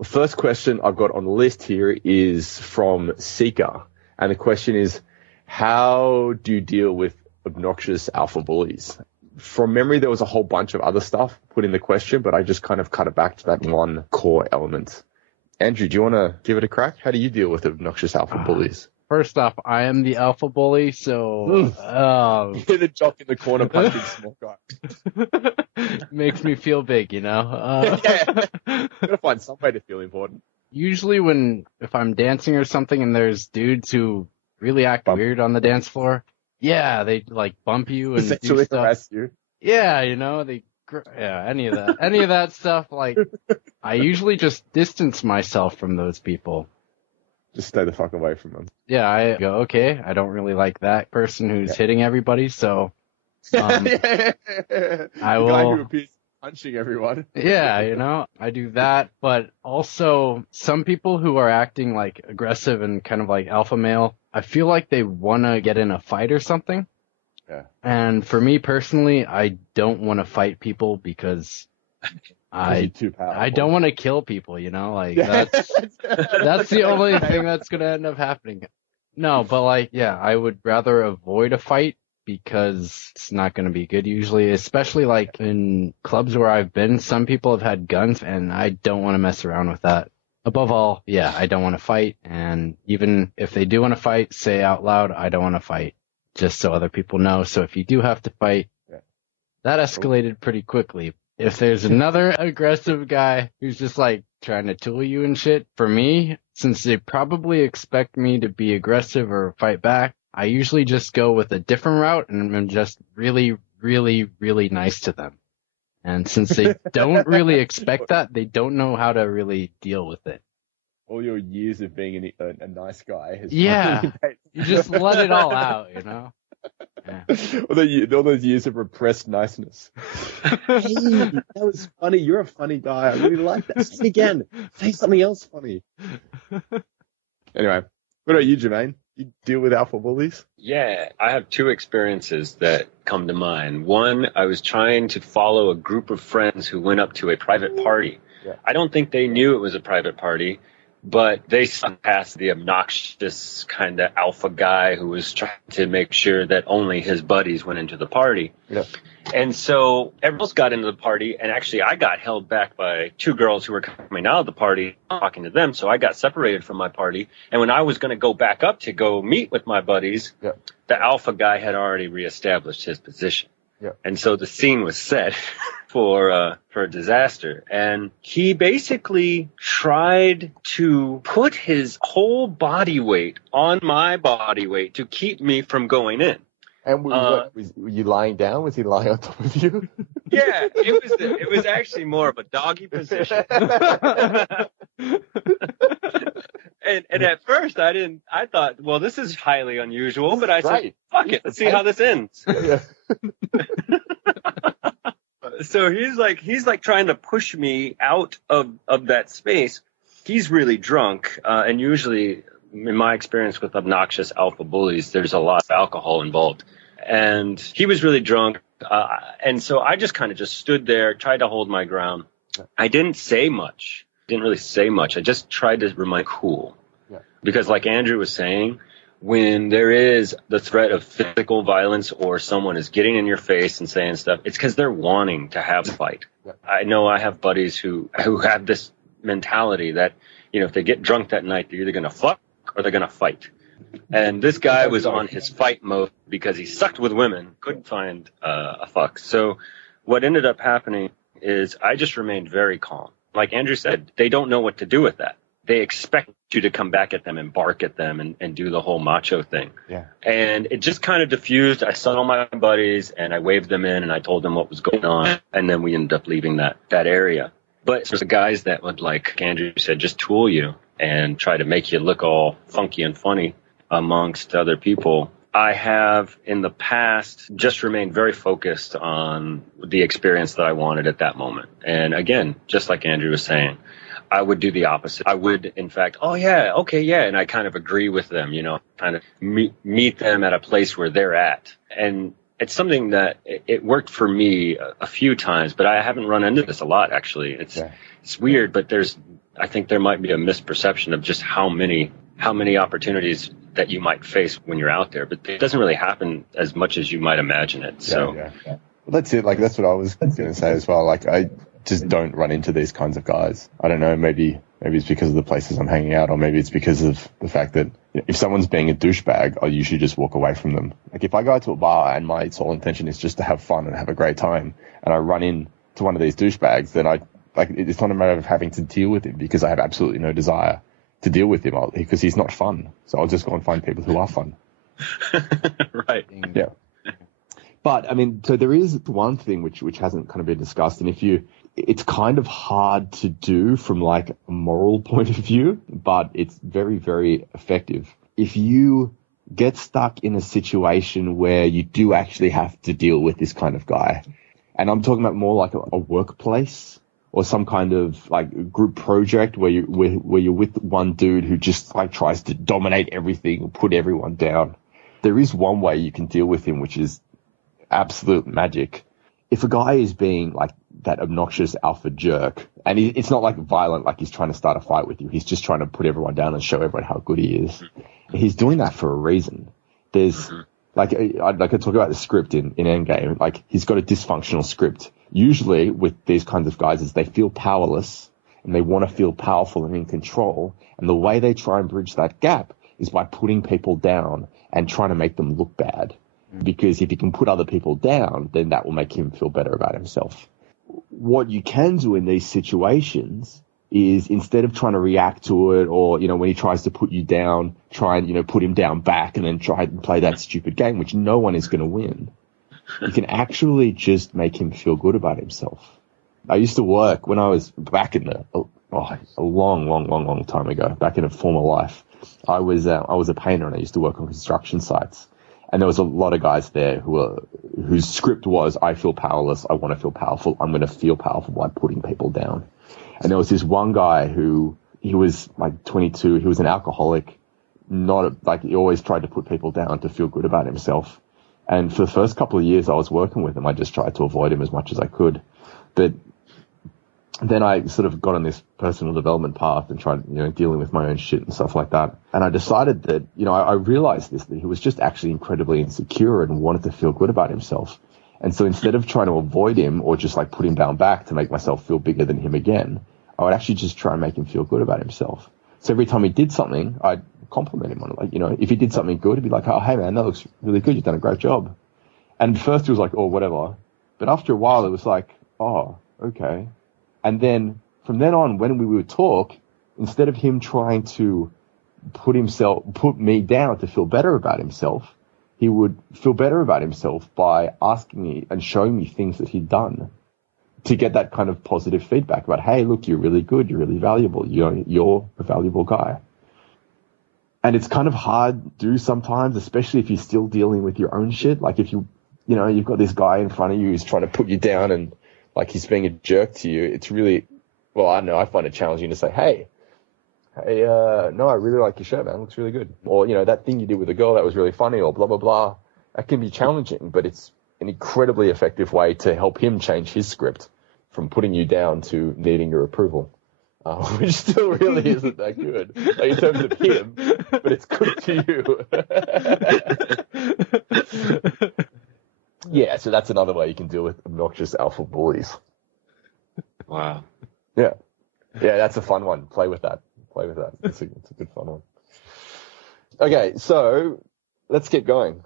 The first question I've got on the list here is from Seeker. And the question is, how do you deal with obnoxious alpha bullies? From memory, there was a whole bunch of other stuff put in the question, but I just kind of cut it back to that one core element. Andrew, do you want to give it a crack? How do you deal with obnoxious alpha bullies? First off, I am the alpha bully, so You're the jock in the corner punching small guy. Makes me feel big, you know. Gotta find some way to feel important. Usually, if I'm dancing or something, and there's dudes who really act weird on the dance floor, yeah, they like bump you and do stuff. Harass you. Yeah, you know, any of that stuff. Like, I usually just distance myself from those people. Just stay the fuck away from them. Yeah, I go, okay, I don't really like that person who's hitting everybody, so I will. The guy who appears punching everyone. Yeah, you know, I do that, but also some people who are acting like aggressive and kind of like alpha male, I feel like they want to get in a fight or something. Yeah. And for me personally, I don't want to fight people because I don't want to kill people, you know, like that's the only thing that's going to end up happening. No, but like, yeah, I would rather avoid a fight because it's not going to be good usually, especially like in clubs where I've been, some people have had guns and I don't want to mess around with that. Above all, yeah, I don't want to fight. And even if they do want to fight, say out loud, I don't want to fight, just so other people know. So if you do have to fight, that escalated pretty quickly. If there's another aggressive guy who's just like trying to tool you and shit, for me, since they probably expect me to be aggressive or fight back, I usually just go with a different route and I'm just really, really, really nice to them. And since they don't really expect that, they don't know how to really deal with it. All your years of being a nice guy has you just let it all out, you know? Yeah. All those years of repressed niceness. Hey, that was funny. You're a funny guy. I really like that. Say it again. Say something else funny. Anyway, what about you, Jermaine? You deal with alpha bullies? Yeah, I have two experiences that come to mind. One, I was trying to follow a group of friends who went up to a private party. Yeah. I don't think they knew it was a private party, but they saw past the obnoxious kind of alpha guy who was trying to make sure that only his buddies went into the party. Yeah. And so everyone else got into the party, and actually I got held back by two girls who were coming out of the party, talking to them, so I got separated from my party. And when I was going to go back up to go meet with my buddies, the alpha guy had already reestablished his position. Yeah. And so the scene was set for a disaster. And he basically tried to put his whole body weight on my body weight to keep me from going in. And were you lying down? Was he lying on top of you? Yeah, it was actually more of a doggy position. And at first I thought, well, this is highly unusual, but I said, fuck it, let's see how this ends. Yeah. So he's like trying to push me out of that space. He's really drunk, and usually in my experience with obnoxious alpha bullies, there's a lot of alcohol involved. And he was really drunk, and so I just kind of just stood there, tried to hold my ground. I didn't really say much. I just tried to remain cool. Yeah. Because like Andrew was saying, when there is the threat of physical violence or someone is getting in your face and saying stuff, it's because they're wanting to have a fight. Yeah. I know I have buddies who have this mentality that, you know, if they get drunk that night, they're either going to fuck or they're going to fight. And this guy was on his fight mode because he sucked with women, couldn't find a fuck. So what ended up happening is I just remained very calm. Like Andrew said, they don't know what to do with that. They expect you to come back at them and bark at them and do the whole macho thing. Yeah. And it just kind of diffused. I saw my buddies and I waved them in and I told them what was going on. And then we ended up leaving that area. But there's the guys that would, like Andrew said, just tool you and try to make you look all funky and funny amongst other people. I have in the past just remained very focused on the experience that I wanted at that moment. And again, just like Andrew was saying, I would do the opposite. I would, in fact, oh, yeah, okay, yeah. And I kind of agree with them, you know, kind of meet them at a place where they're at. And it's something that it worked for me a few times, but I haven't run into this a lot, actually. It's weird, but there's I think there might be a misperception of just how many opportunities that you might face when you're out there, but it doesn't really happen as much as you might imagine it. So yeah. Well, that's it. Like, that's what I was going to say as well. Like, I just don't run into these kinds of guys. I don't know. Maybe it's because of the places I'm hanging out, or maybe it's because of the fact that if someone's being a douchebag, I'll usually just walk away from them. Like, if I go to a bar and my sole intention is just to have fun and have a great time, and I run into one of these douchebags, then it's not a matter of having to deal with him, because I have absolutely no desire to deal with him, because he's not fun. So I'll just go and find people who are fun. Right. Yeah. But I mean, so there is one thing which hasn't kind of been discussed, and it's kind of hard to do from like a moral point of view, but it's very, very effective. If you get stuck in a situation where you do actually have to deal with this kind of guy, and I'm talking about more like a workplace, or some kind of like group project where you're with one dude who just like tries to dominate everything or put everyone down. There is one way you can deal with him, which is absolute magic. If a guy is being like that obnoxious alpha jerk, and it's not like violent, like he's trying to start a fight with you, he's just trying to put everyone down and show everyone how good he is. He's doing that for a reason. There's like, I could talk about the script in Endgame. Like, he's got a dysfunctional script. Usually with these kinds of guys is they feel powerless and they want to feel powerful and in control. And the way they try and bridge that gap is by putting people down and trying to make them look bad. Because if he can put other people down, then that will make him feel better about himself. What you can do in these situations is, instead of trying to react to it, or, when he tries to put you down, try and, put him down back and then try and play that stupid game, which no one is going to win. You can actually just make him feel good about himself. I used to work when I was back in a long time ago, back in a former life. I was a painter, and I used to work on construction sites. And there was a lot of guys there whose script was, I feel powerless, I want to feel powerful, I'm going to feel powerful by putting people down. And there was this one guy he was like 22, he was an alcoholic, he always tried to put people down to feel good about himself. And for the first couple of years I was working with him, I just tried to avoid him as much as I could. But then I sort of got on this personal development path and tried, dealing with my own shit and stuff like that. And I decided that, I realized that he was just actually incredibly insecure and wanted to feel good about himself. And so instead of trying to avoid him or just like put him down back to make myself feel bigger than him again, I would actually just try and make him feel good about himself. So every time he did something, I'd compliment him on it. If he did something good, he'd be like, oh, hey man, that looks really good. You've done a great job. And first he was like, oh, whatever. But after a while it was like, oh, okay. And then from then on, when we would talk, instead of him trying to put me down to feel better about himself, he would feel better about himself by asking me and showing me things that he'd done to get that kind of positive feedback about, hey, look, you're really good. You're really valuable. You're a valuable guy. And it's kind of hard to do sometimes, especially if you're still dealing with your own shit. Like if you've got this guy in front of you who's trying to put you down and like he's being a jerk to you, it's really, well, I don't know, I find it challenging to say, hey, no, I really like your shirt, man. It looks really good. Or, that thing you did with a girl, that was really funny, or blah, blah, blah. That can be challenging, but it's an incredibly effective way to help him change his script from putting you down to needing your approval, which still really isn't that good like, in terms of him, but it's good to you. Yeah, so that's another way you can deal with obnoxious alpha bullies. Wow. Yeah, that's a fun one. Play with that. It's a good fun one. Okay, so let's keep going.